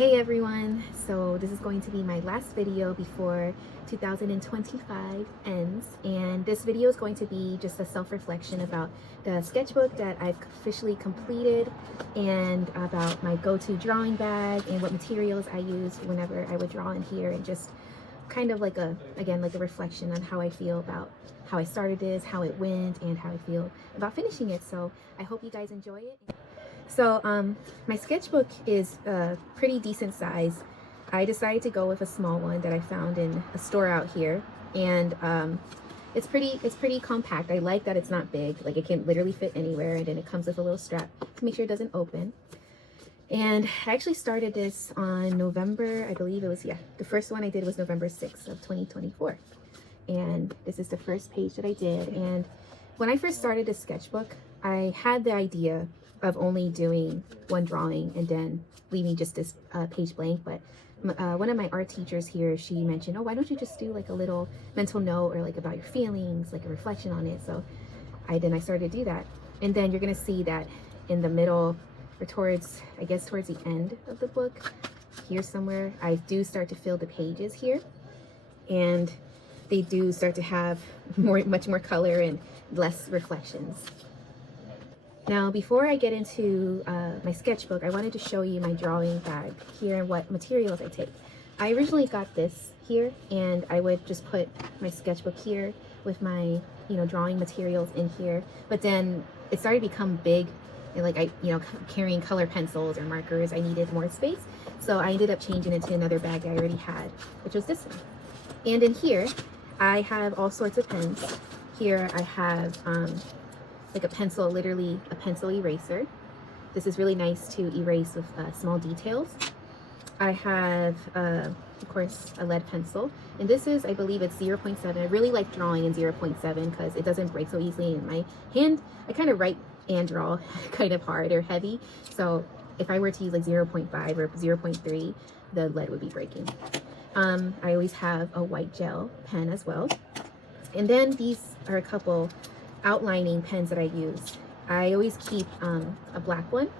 Hey everyone, so this is going to be my last video before 2025 ends, and this video is going to be just a self-reflection about the sketchbook that I've officially completed and about my go-to drawing bag and what materials I use whenever I would draw in here, and just kind of like a reflection on how I feel about how I started this, how it went, and how I feel about finishing it. So I hope you guys enjoy it. So my sketchbook is a pretty decent size. I decided to go with a small one that I found in a store out here, and it's pretty compact. I like that it's not big, like it can literally fit anywhere, and then it comes with a little strap to make sure it doesn't open. And I actually started this on November, I believe it was, yeah, the first one I did was November 6th of 2024. And this is the first page that I did. And when I first started this sketchbook, I had the idea of only doing one drawing and then leaving just this page blank. But one of my art teachers here, she mentioned, oh, why don't you just do like a little mental note or like about your feelings, like a reflection on it. So I started to do that. And then you're gonna see that in the middle, or towards the end of the book, here somewhere, I do start to fill the pages here, and they do start to have much more color and less reflections. Now, before I get into my sketchbook, I wanted to show you my drawing bag here and what materials I take. I originally got this here, and I would just put my sketchbook here with my, drawing materials in here. But then it started to become big, and like carrying color pencils or markers, I needed more space. So I ended up changing it to another bag I already had, which was this one. And in here, I have all sorts of pens. Here I have like a pencil, literally a pencil eraser. This is really nice to erase with small details. I have, of course, a lead pencil. And this is, I believe it's 0.7. I really like drawing in 0.7 because it doesn't break so easily in my hand. I kind of write and draw kind of hard or heavy. So if I were to use like 0.5 or 0.3, the lead would be breaking. I always have a white gel pen as well. And then these are a couple outlining pens that I use. I always keep a black one,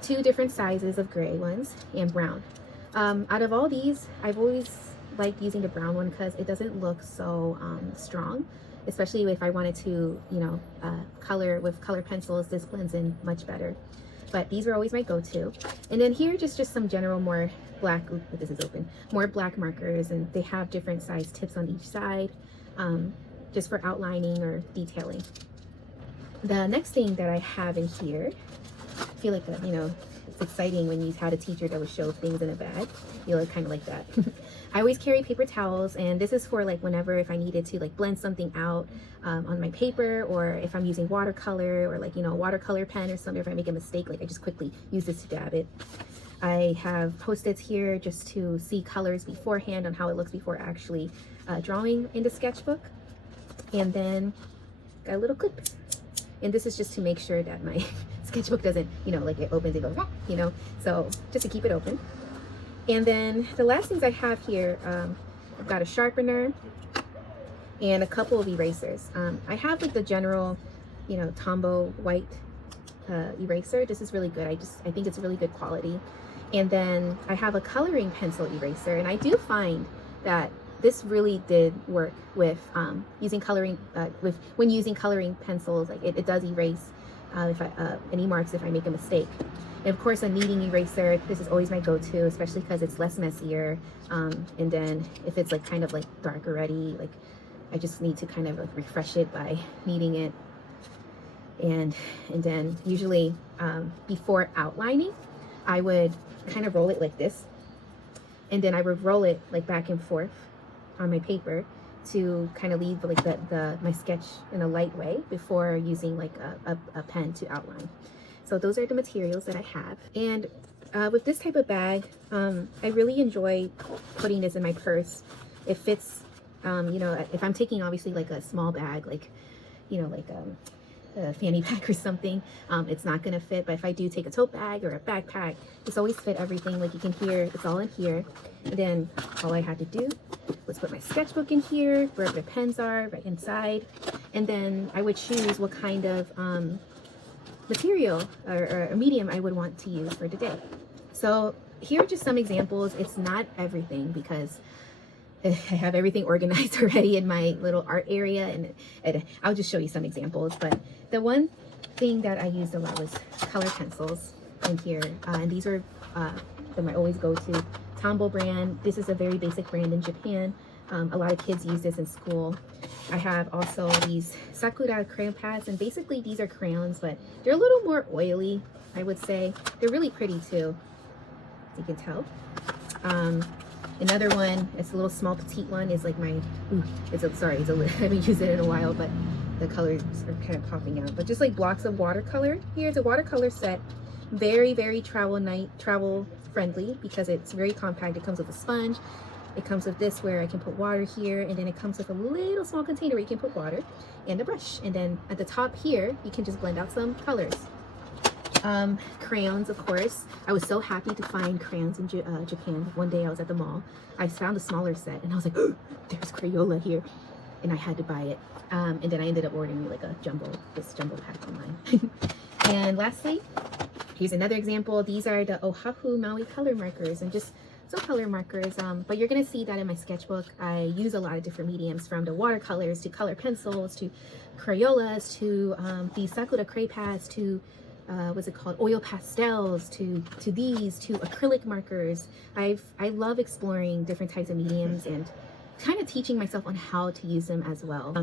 two different sizes of gray ones, and brown. Out of all these, I've always liked using the brown one because it doesn't look so strong, especially if I wanted to, color with color pencils. This blends in much better. But these were always my go-to. And then here, just some general more black, this is open, more black markers, and they have different size tips on each side, just for outlining or detailing. The next thing that I have in here, I feel like that, it's exciting when you had a teacher that would show things in a bag. You look kind of like that. I always carry paper towels, and this is for like whenever if I needed to like blend something out on my paper, or if I'm using watercolor or like, watercolor pen or something. If I make a mistake, like I just quickly use this to dab it. I have Post-its here just to see colors beforehand on how it looks before actually drawing in the sketchbook. And then got a little clip. And this is just to make sure that my sketchbook doesn't, like it opens and goes, so just to keep it open. And then the last things I have here, I've got a sharpener and a couple of erasers. I have like the general, Tombow white eraser. This is really good. I think it's really good quality. And then I have a coloring pencil eraser, and I do find that this really did work with using coloring when using coloring pencils. Like it does erase any marks if I make a mistake. And of course, a kneading eraser, this is always my go-to, especially because it's less messier. And then if it's like kind of like dark already, like I just need to kind of like refresh it by kneading it. And then usually before outlining, I would kind of roll it like this, and then I would roll it like back and forth on my paper to kind of leave like my sketch in a light way before using like a pen to outline. So those are the materials that I have. And with this type of bag, I really enjoy putting this in my purse. It fits, if I'm taking obviously like a small bag, like, a fanny pack or something, it's not gonna fit. But if I do take a tote bag or a backpack, it's always fit everything. Like you can hear, it's all in here. And then all I had to do was put my sketchbook in here, where the pens are, right inside. And then I would choose what kind of material or medium I would want to use for today. So here are just some examples. It's not everything because I have everything organized already in my little art area, and I'll just show you some examples. But the one thing that I used a lot was color pencils in here, and these are my always go-to Tombow brand. This is a very basic brand in Japan. A lot of kids use this in school. I have also these Sakura crayon pads, and basically these are crayons, but they're a little more oily, I would say. They're really pretty too, as you can tell. Another one, it's a little small petite one, is like my, I haven't used it in a while, but the colors are kind of popping out. But just like blocks of watercolor. Here's a watercolor set. Very, very travel friendly because it's very compact. It comes with a sponge. It comes with this where I can put water here, and then it comes with a little small container where you can put water and a brush. And then at the top here, you can just blend out some colors. Crayons, of course. I was so happy to find crayons in Japan. One day I was at the mall. I found a smaller set, and I was like, oh, there's Crayola here. And I had to buy it. And then I ended up ordering like a jumbo pack online. And lastly, here's another example. These are the Oahu Maui color markers, and just some color markers. But you're gonna see that in my sketchbook, I use a lot of different mediums, from the watercolors to color pencils to Crayolas to these Sakura cray pads to what's it called, oil pastels to these to acrylic markers. I love exploring different types of mediums and kind of teaching myself on how to use them as well.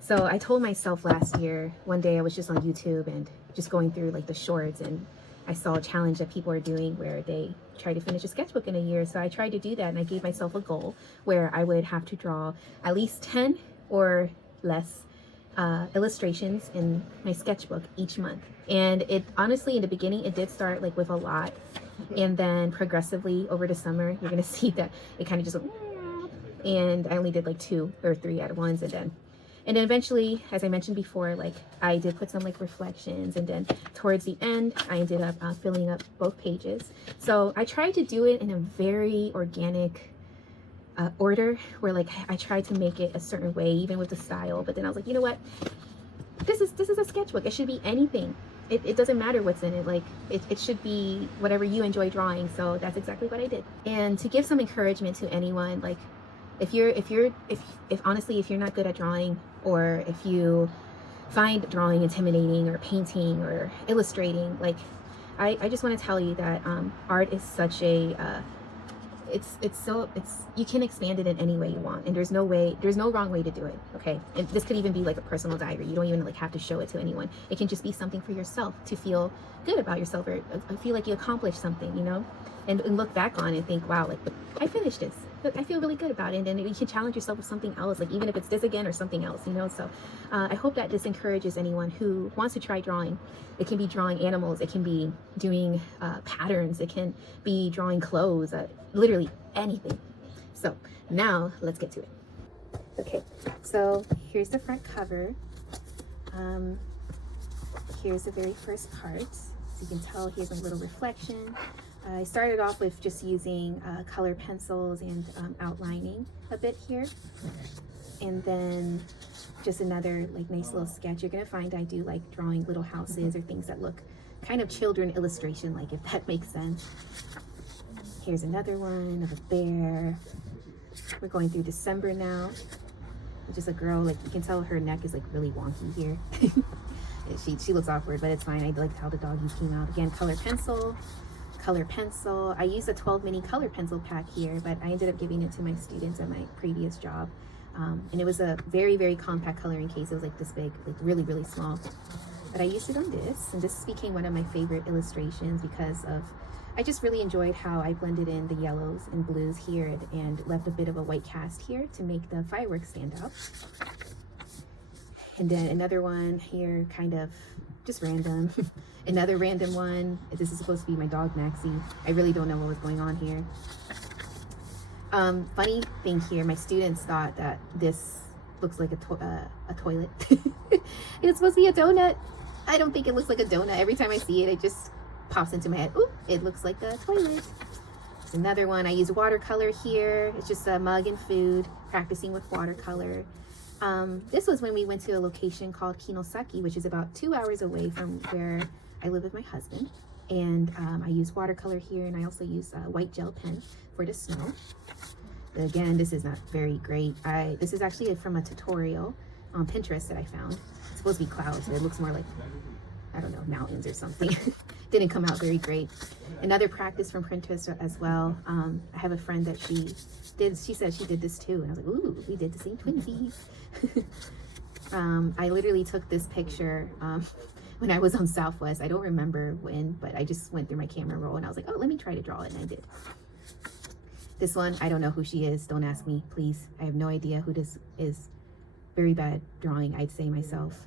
So I told myself last year, one day I was just on YouTube and just going through like the shorts, and I saw a challenge that people are doing where they try to finish a sketchbook in a year. So I tried to do that, and I gave myself a goal where I would have to draw at least 10 or less illustrations in my sketchbook each month. And it honestly, in the beginning, it did start like with a lot, and then progressively over the summer, you're gonna see that it kind of just went, and I only did like 2 or 3 at once, and then eventually, as I mentioned before, like I did put some like reflections, and then towards the end I ended up filling up both pages. So I tried to do it in a very organic order, where like I tried to make it a certain way, even with the style. But then I was like, you know what, this is a sketchbook. It should be anything. It doesn't matter what's in it. Like it should be whatever you enjoy drawing. So that's exactly what I did. And to give some encouragement to anyone, like if honestly, if you're not good at drawing, or if you find drawing intimidating, or painting or illustrating, like I just want to tell you that art is such a you can expand it in any way you want, and there's no wrong way to do it. Okay, and this could even be like a personal diary. You don't even like have to show it to anyone. It can just be something for yourself to feel good about yourself, or feel like you accomplished something, you know, and look back on it and think, wow, like I finished this. But I feel really good about it. And then you can challenge yourself with something else, like even if it's this again or something else, you know. So I hope that this encourages anyone who wants to try drawing. It can be drawing animals, it can be doing patterns, it can be drawing clothes, literally anything. So now let's get to it. Okay, so here's the front cover. Here's the very first part. So you can tell, here's a little reflection. I started off with just using color pencils and outlining a bit here, and then just another like nice little sketch. You're gonna find I do like drawing little houses or things that look kind of children illustration like, if that makes sense. Here's another one of a bear. We're going through December now. Just a girl, like you can tell her neck is like really wonky here. she looks awkward, but it's fine. I liked how the doggies came out. Again, color pencil. I used a 12 mini color pencil pack here, but I ended up giving it to my students at my previous job. And it was a very, very compact coloring case. It was like this big, like really, really small. But I used it on this, and this became one of my favorite illustrations because I just really enjoyed how I blended in the yellows and blues here and left a bit of a white cast here to make the fireworks stand out. And then another one here, kind of just random. Another random one. This is supposed to be my dog Maxie. I really don't know what was going on here. Funny thing here, my students thought that this looks like a toilet. It's supposed to be a donut. I don't think it looks like a donut. Every time I see it, it just pops into my head. Ooh, it looks like a toilet. There's another one. I use watercolor here. It's just a mug and food, practicing with watercolor. This was when we went to a location called Kinosaki, which is about 2 hours away from where I live with my husband. And I use watercolor here, and I also use a white gel pen for the snow. Again, this is not very great. This is actually from a tutorial on Pinterest that I found. It's supposed to be clouds, but it looks more like, I don't know, mountains or something. Didn't come out very great. Another practice from Pinterest as well. I have a friend that she said she did this too, and I was like, ooh, we did the same twinsies. I literally took this picture when I was on Southwest. I don't remember when, but I just went through my camera roll and I was like, oh, let me try to draw it, and I did. This one, I don't know who she is. Don't ask me, please. I have no idea who this is. Very bad drawing, I'd say myself.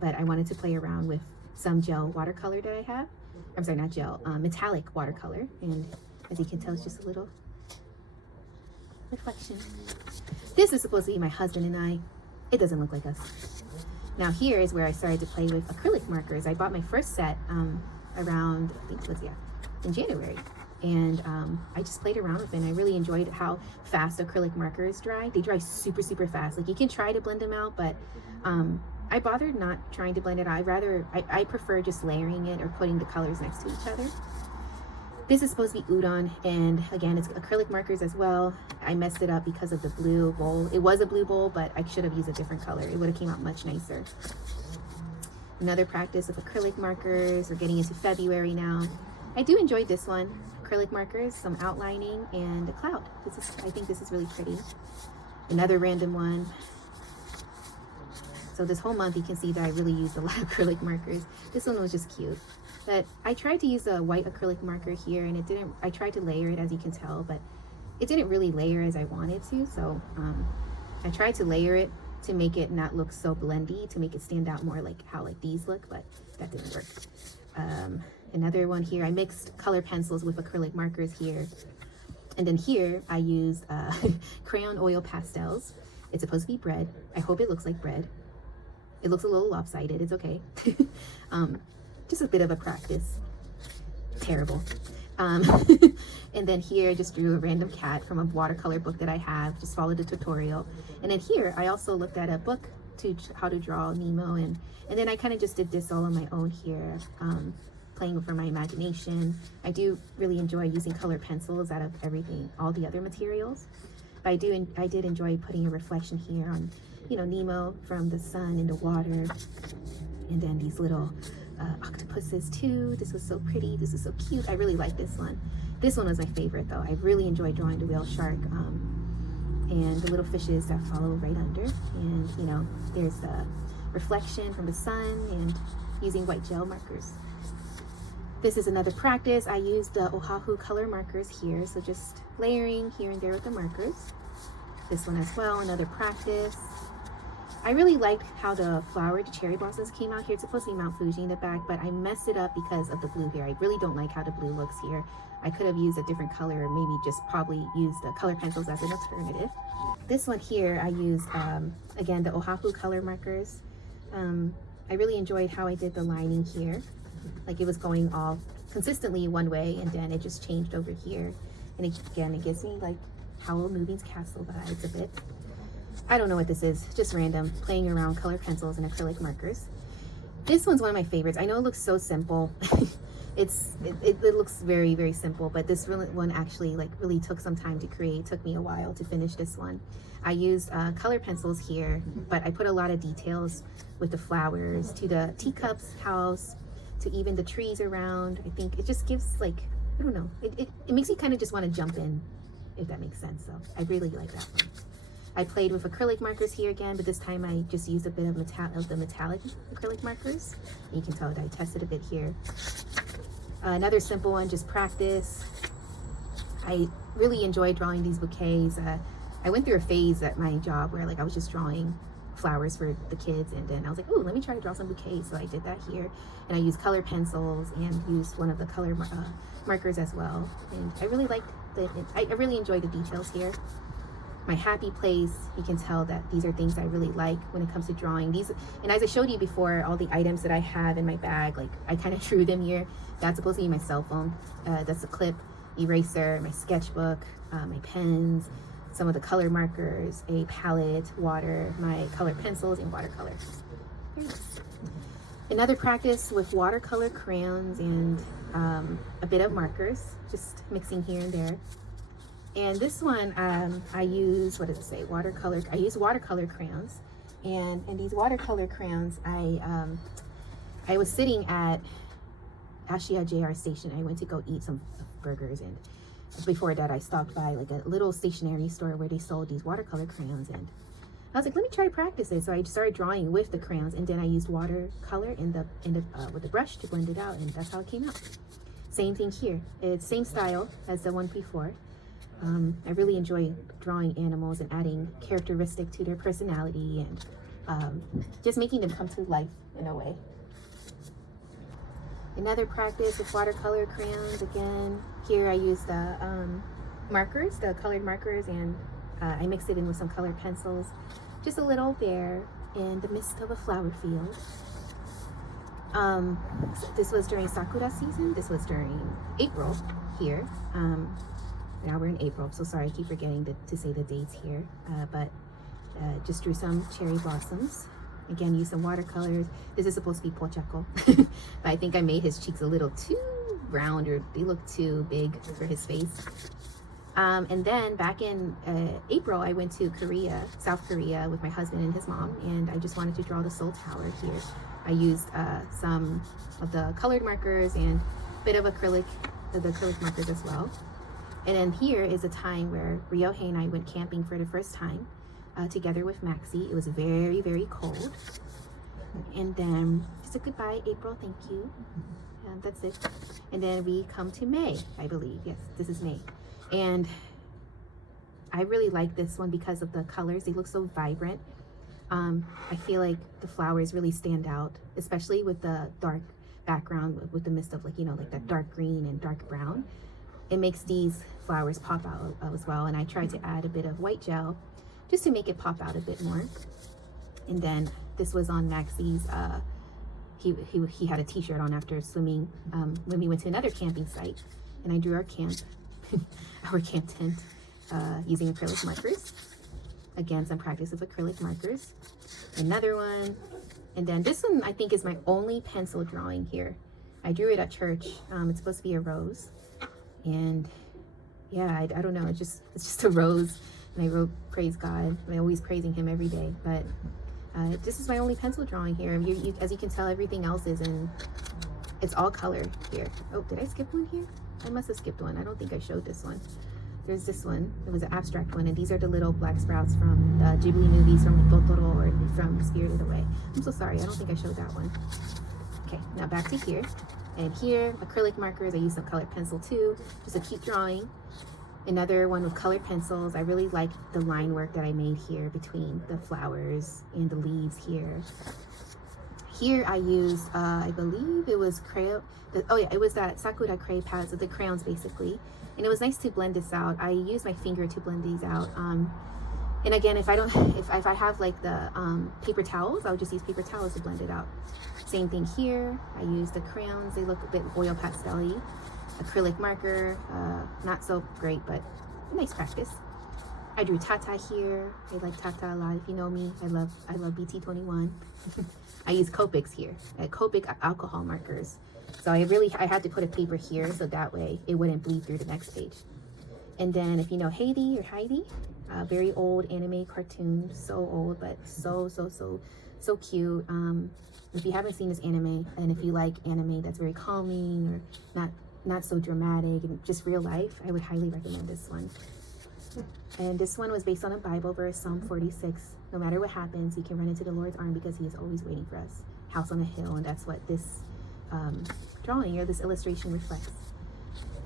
But I wanted to play around with some gel watercolor that I have. I'm sorry, not gel, metallic watercolor. And as you can tell, it's just a little reflection. This is supposed to be my husband and I. It doesn't look like us. Now here is where I started to play with acrylic markers. I bought my first set around, I think it was, in January. And I just played around with it, and I really enjoyed how fast acrylic markers dry. They dry super, super fast. Like, you can try to blend them out, but I bothered not trying to blend it out. I prefer just layering it or putting the colors next to each other. This is supposed to be udon, and again, it's acrylic markers as well. I messed it up because of the blue bowl. It was a blue bowl, but I should have used a different color. It would have came out much nicer. Another practice of acrylic markers. We're getting into February now. I do enjoy this one. Acrylic markers, some outlining, and a cloud. I think this is really pretty. Another random one. So this whole month you can see that I really used a lot of acrylic markers. This one was just cute. But I tried to use a white acrylic marker here, and it didn't, I tried to layer it, as you can tell, but it didn't really layer as I wanted to. So I tried to layer it to make it not look so blendy, to make it stand out more like how these look, but that didn't work. Another one here, I mixed color pencils with acrylic markers here. And then here I used crayon oil pastels. It's supposed to be bread. I hope it looks like bread. It looks a little lopsided, it's okay. Just a bit of a practice. Terrible. And then here I just drew a random cat from a watercolor book that I have, just followed the tutorial. And then here I also looked at a book to how to draw Nemo, and then I kind of just did this all on my own here, playing for my imagination. I do really enjoy using colored pencils out of everything, all the other materials. But I did enjoy putting a reflection here on, you know, Nemo from the sun in the water, and then these little octopuses too. This was so pretty. This is so cute. I really like this one. This one was my favorite though. I really enjoyed drawing the whale shark and the little fishes that follow right under. And you know, there's the reflection from the sun and using white gel markers. This is another practice. I used the Oahu color markers here, so just layering here and there with the markers. This one as well, another practice. I really liked how the flowered cherry blossoms came out here. It's supposed to be Mount Fuji in the back, but I messed it up because of the blue here. I really don't like how the blue looks here. I could have used a different color, or maybe just probably used the color pencils as an alternative. This one here, I used, again, the Oahu color markers. I really enjoyed how I did the lining here. Like, it was going all consistently one way, and then it just changed over here. And again, it gives me like Howell Moving's Castle vibes a bit. I don't know what this is, just random, playing around colored pencils and acrylic markers. This one's one of my favorites. I know it looks so simple. It looks very, very simple, but this one actually really took some time to create. It took me a while to finish this one. I used colored pencils here, but I put a lot of details with the flowers, to the teacups house, to even the trees around. I think it just gives, like, I don't know, it makes you kind of just want to jump in, if that makes sense. So I really like that one. I played with acrylic markers here again, but this time I just used a bit of the metallic acrylic markers. You can tell that I tested a bit here. Another simple one, just practice. I really enjoyed drawing these bouquets. I went through a phase at my job where I was just drawing flowers for the kids, and then I was like, oh, let me try to draw some bouquets. So I did that here, and I used colored pencils and used one of the color markers as well. And I really liked I really enjoyed the details here. My happy place, you can tell that these are things I really like when it comes to drawing. These, and as I showed you before, all the items that I have in my bag, like, I kind of drew them here. That's supposed to be my cell phone. That's a clip, eraser, my sketchbook, my pens, some of the color markers, a palette, water, my colored pencils, and watercolor. Very nice. Another practice with watercolor crayons and a bit of markers, just mixing here and there. And this one, I use, what does it say? Watercolor. I use watercolor crayons. And in these watercolor crayons, I was sitting at Ashia JR station. I went to go eat some burgers, and before that I stopped by like a little stationery store where they sold these watercolor crayons, and I was like, let me try to practice it. So I started drawing with the crayons, and then I used watercolor with the brush to blend it out, and that's how it came out. Same thing here. It's same style as the one before. I really enjoy drawing animals and adding characteristic to their personality, and just making them come to life in a way. Another practice with watercolor crayons. Again, here I use the markers, the colored markers, and I mixed it in with some colored pencils. Just a little there in the midst of a flower field. This was during Sakura season. This was during April here. Now we're in April, so sorry, I keep forgetting to say the dates here. But just drew some cherry blossoms. Again, use some watercolors. This is supposed to be pochako, but I think I made his cheeks a little too round, or they look too big for his face. And then back in April, I went to Korea, South Korea, with my husband and his mom, and I just wanted to draw the Seoul Tower here. I used some of the colored markers and a bit of the acrylic markers as well. And then here is a time where Ryohei and I went camping for the first time together with Maxie. It was very, very cold. And then just a goodbye, April, thank you. That's it. And then we come to May, I believe. Yes, this is May. And I really like this one because of the colors. They look so vibrant. I feel like the flowers really stand out, especially with the dark background, with the mist of like that dark green and dark brown. It makes these flowers pop out as well. And I tried to add a bit of white gel just to make it pop out a bit more. And then this was on Maxie's, he had a t-shirt on after swimming when we went to another camping site, and I drew our camp, our camp tent using acrylic markers. Again, some practice of acrylic markers. Another one. And then this one I think is my only pencil drawing here. I drew it at church. It's supposed to be a rose. And yeah, I don't know, it's just a rose. And I wrote praise God. I'm always praising him every day. But this is my only pencil drawing here. As you can tell, everything else is it's all color here. Oh, did I skip one here? I must have skipped one. I don't think I showed this one. There's this one. It was an abstract one, and these are the little black sprouts from the Ghibli movies, from Totoro or from Spirited Away. I'm so sorry, I don't think I showed that one. Okay, now back to here. And here, acrylic markers. I use some colored pencil too, just to keep drawing. Another one with colored pencils. I really like the line work that I made here between the flowers and the leaves here. Here I used, I believe it was crayon. It was that Sakura cray pads, the crayons basically. And it was nice to blend this out. I use my finger to blend these out. And again, if I have like the paper towels, I would just use paper towels to blend it out. Same thing here. I use the crayons. They look a bit oil pastel-y. Acrylic marker, not so great, but a nice practice. I drew Tata here. I like Tata a lot. If you know me, I love BT21. I use Copics here, Copic alcohol markers. So I had to put a paper here so that way it wouldn't bleed through the next page. And then if you know Heidi, very old anime cartoon, so old, but so cute. If you haven't seen this anime, and if you like anime that's very calming or not so dramatic and just real life, I would highly recommend this one. And this one was based on a Bible verse, Psalm 46. No matter what happens, you can run into the Lord's arm because he is always waiting for us. House on a hill, and that's what this drawing or this illustration reflects.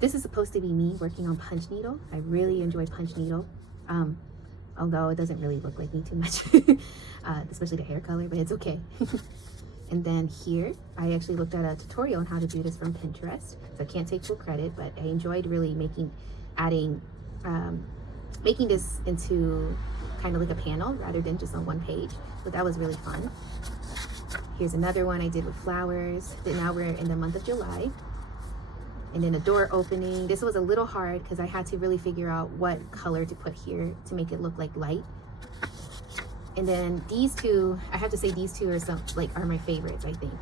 This is supposed to be me working on punch needle. I really enjoy punch needle, although it doesn't really look like me too much, especially the hair color, but it's okay. And then here, I actually looked at a tutorial on how to do this from Pinterest, so I can't take full credit, but I enjoyed really making this into kind of like a panel rather than just on one page. So that was really fun. Here's another one I did with flowers. Now we're in the month of July. And then a door opening. This was a little hard because I had to really figure out what color to put here to make it look like light. And then these two, I have to say these two are my favorites, I think.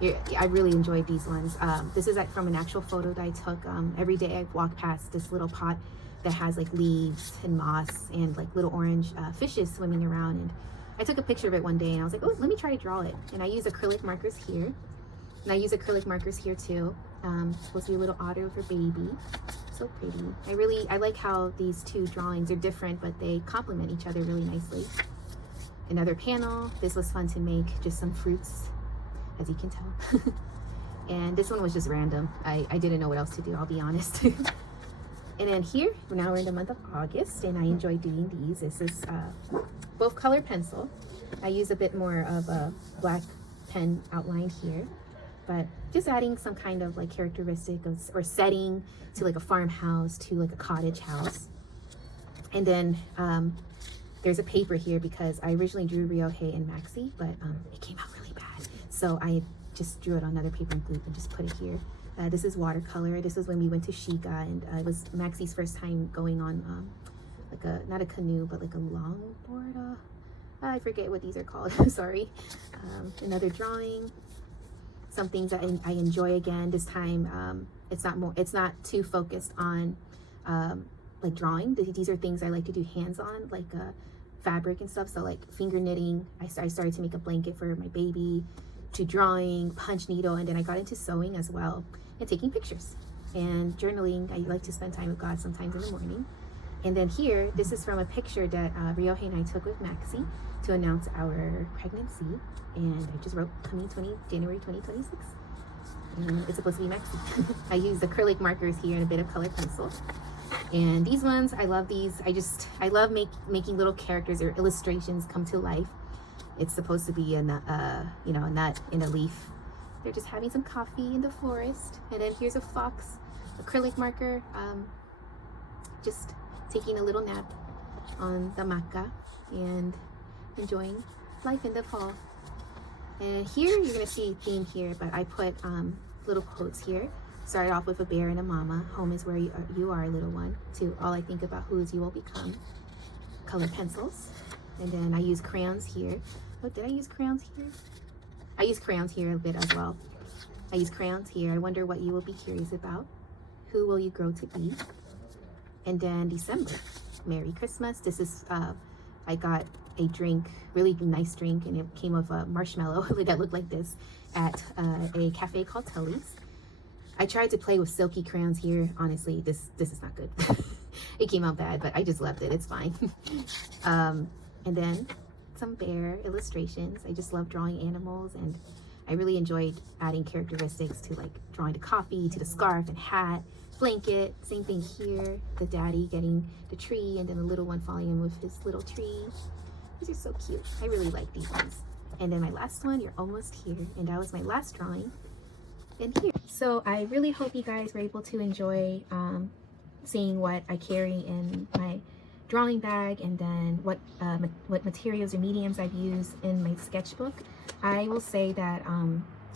I really enjoyed these ones. This is from an actual photo that I took. Every day I walk past this little pot that has like leaves and moss and like little orange fishes swimming around, and I took a picture of it one day and I was like, oh, let me try to draw it. And I use acrylic markers here, and I use acrylic markers here too. Supposed to be a little otter for baby. So pretty. I like how these two drawings are different, but they complement each other really nicely. Another panel. This was fun to make, just some fruits, as you can tell. And this one was just random. I didn't know what else to do, I'll be honest. And then here, now we're in the month of August, and I enjoy doing these. This is both color pencil. I use a bit more of a black pen outline here, but just adding some kind of like characteristic or setting to like a farmhouse, to like a cottage house. And then there's a paper here because I originally drew Ryohei and Maxi, but it came out really bad. So I just drew it on another paper and glue and just put it here. This is watercolor. This was when we went to Shiga, and it was Maxi's first time going on like not a canoe, but like a longboard. I forget what these are called. Sorry. Another drawing. Some things that I enjoy again. This time, it's not too focused on like drawing. These are things I like to do hands-on, like fabric and stuff. So like finger knitting. I started to make a blanket for my baby, to drawing, punch needle, and then I got into sewing as well, and taking pictures and journaling. I like to spend time with God sometimes in the morning. And then here, this is from a picture that Ryohei and I took with Maxi to announce our pregnancy, and I just wrote coming January 2026, and it's supposed to be Maxi. I used acrylic markers here and a bit of color pencil. And these ones, I love these. I love making little characters or illustrations come to life. It's supposed to be a nut in a leaf. They're just having some coffee in the forest. And then here's a fox, acrylic marker, just taking a little nap on the maca and enjoying life in the fall. And here you're gonna see a theme here, but I put little quotes here. Started off with a bear and a mama. Home is where you are, little one. To all I think about who is you will become. Color pencils. And then I use crayons here. Oh, did I use crayons here? I use crayons here a bit as well. I use crayons here. I wonder what you will be curious about. Who will you grow to be? And then December. Merry Christmas. This is, I got a drink, really nice drink, and it came with a marshmallow that looked like this at a cafe called Tully's. I tried to play with silky crayons here. Honestly, this is not good. It came out bad, but I just loved it. It's fine. And then some bear illustrations. I just love drawing animals, and I really enjoyed adding characteristics to like drawing the coffee, to the scarf and hat, blanket. Same thing here. The daddy getting the tree, and then the little one falling in with his little tree. These are so cute. I really like these ones. And then my last one, you're almost here, and that was my last drawing. And here. So I really hope you guys were able to enjoy seeing what I carry in my drawing bag, and then what materials or mediums I've used in my sketchbook. I will say that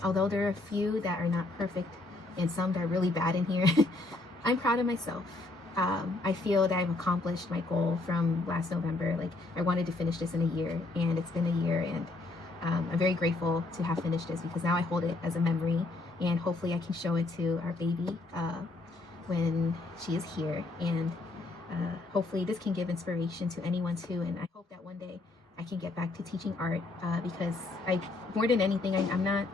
although there are a few that are not perfect and some that are really bad in here, I'm proud of myself. I feel that I've accomplished my goal from last November. Like, I wanted to finish this in a year, and it's been a year, and I'm very grateful to have finished this, because now I hold it as a memory, and hopefully I can show it to our baby when she is here. And hopefully this can give inspiration to anyone too, and I hope that one day I can get back to teaching art, because more than anything, I'm not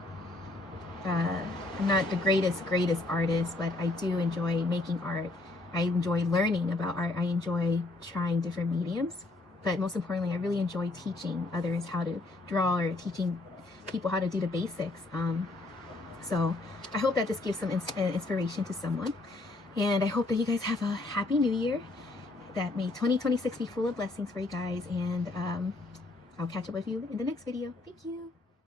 the greatest artist, but I do enjoy making art. I enjoy learning about art. I enjoy trying different mediums, but most importantly, I really enjoy teaching others how to draw, or teaching people how to do the basics. So I hope that this gives some inspiration to someone, and I hope that you guys have a happy new year, that may 2026 be full of blessings for you guys, and I'll catch up with you in the next video. Thank you.